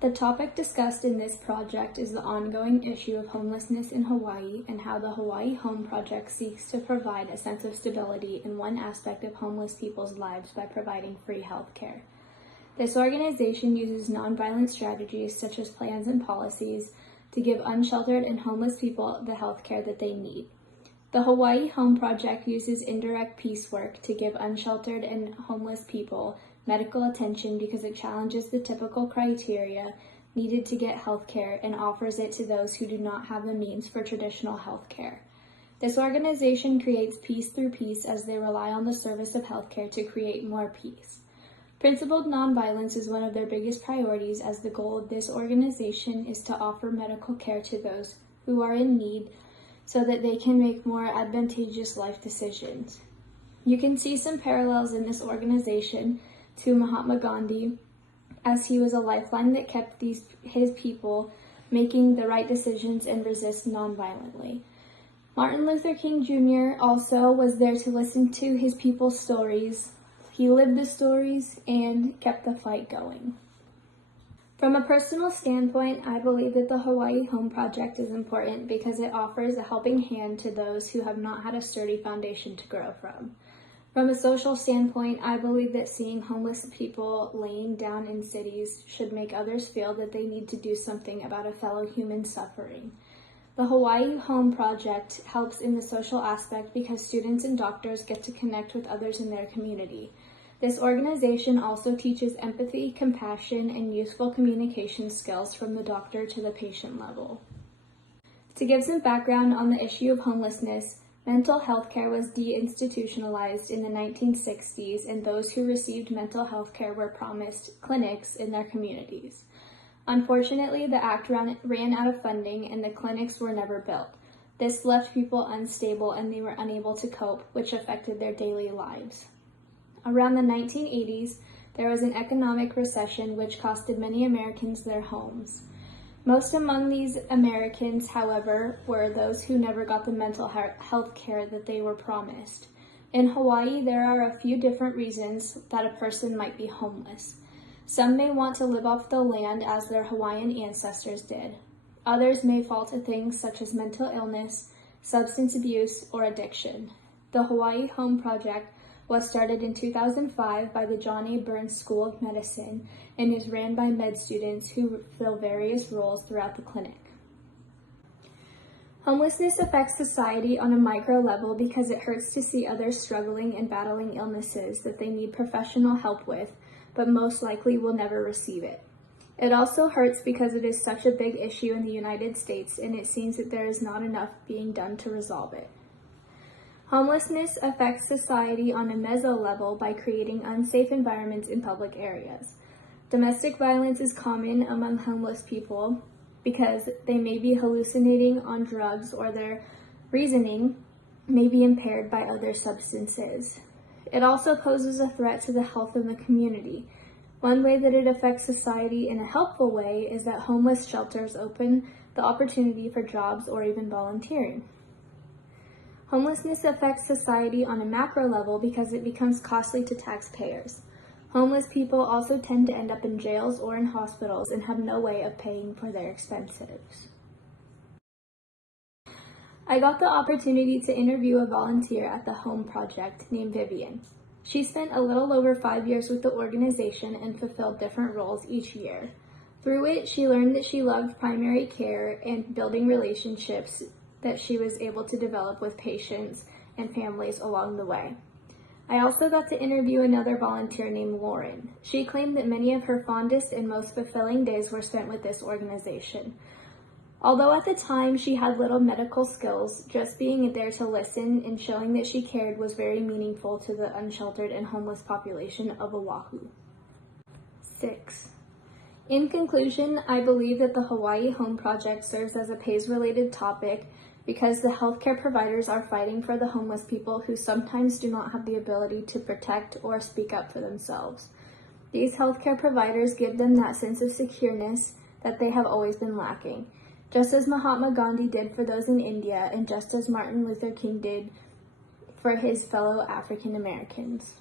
The topic discussed in this project is the ongoing issue of homelessness in Hawaii and how the Hawaii Home Project seeks to provide a sense of stability in one aspect of homeless people's lives by providing free health care. This organization uses nonviolent strategies such as plans and policies to give unsheltered and homeless people the health care that they need. The Hawaii Home Project uses indirect piecework to give unsheltered and homeless people medical attention because it challenges the typical criteria needed to get health care and offers it to those who do not have the means for traditional health care. This organization creates peace through peace as they rely on the service of health care to create more peace. Principled nonviolence is one of their biggest priorities, as the goal of this organization is to offer medical care to those who are in need so that they can make more advantageous life decisions. You can see some parallels in this organization to Mahatma Gandhi, as he was a lifeline that kept his people making the right decisions and resist nonviolently. Martin Luther King Jr. also was there to listen to his people's stories. He lived the stories and kept the fight going. From a personal standpoint, I believe that the Hawaii Home Project is important because it offers a helping hand to those who have not had a sturdy foundation to grow from. From a social standpoint, I believe that seeing homeless people laying down in cities should make others feel that they need to do something about a fellow human suffering. The Hawaii Home Project helps in the social aspect because students and doctors get to connect with others in their community. This organization also teaches empathy, compassion, and useful communication skills from the doctor to the patient level. To give some background on the issue of homelessness, mental health care was deinstitutionalized in the 1960s, and those who received mental health care were promised clinics in their communities. Unfortunately, the act ran out of funding and the clinics were never built. This left people unstable and they were unable to cope, which affected their daily lives. Around the 1980s, there was an economic recession which costed many Americans their homes. Most among these Americans, however, were those who never got the mental health care that they were promised. In Hawaii, there are a few different reasons that a person might be homeless. Some may want to live off the land as their Hawaiian ancestors did. Others may fall to things such as mental illness, substance abuse, or addiction. The Hawaii Home Project was started in 2005 by the John A. Burns School of Medicine and is ran by med students who fill various roles throughout the clinic. Homelessness affects society on a micro level because it hurts to see others struggling and battling illnesses that they need professional help with, but most likely will never receive it. It also hurts because it is such a big issue in the United States and it seems that there is not enough being done to resolve it. Homelessness affects society on a meso level by creating unsafe environments in public areas. Domestic violence is common among homeless people because they may be hallucinating on drugs or their reasoning may be impaired by other substances. It also poses a threat to the health of the community. One way that it affects society in a helpful way is that homeless shelters open the opportunity for jobs or even volunteering. Homelessness affects society on a macro level because it becomes costly to taxpayers. Homeless people also tend to end up in jails or in hospitals and have no way of paying for their expenses. I got the opportunity to interview a volunteer at the Home Project named Vivian. She spent a little over 5 years with the organization and fulfilled different roles each year. Through it, she learned that she loved primary care and building relationships that she was able to develop with patients and families along the way. I also got to interview another volunteer named Lauren. She claimed that many of her fondest and most fulfilling days were spent with this organization. Although at the time she had little medical skills, just being there to listen and showing that she cared was very meaningful to the unsheltered and homeless population of Oahu. 6. In conclusion, I believe that the Hawaii Home Project serves as a PACE-related topic because the healthcare providers are fighting for the homeless people who sometimes do not have the ability to protect or speak up for themselves. These healthcare providers give them that sense of secureness that they have always been lacking, just as Mahatma Gandhi did for those in India and just as Martin Luther King did for his fellow African Americans.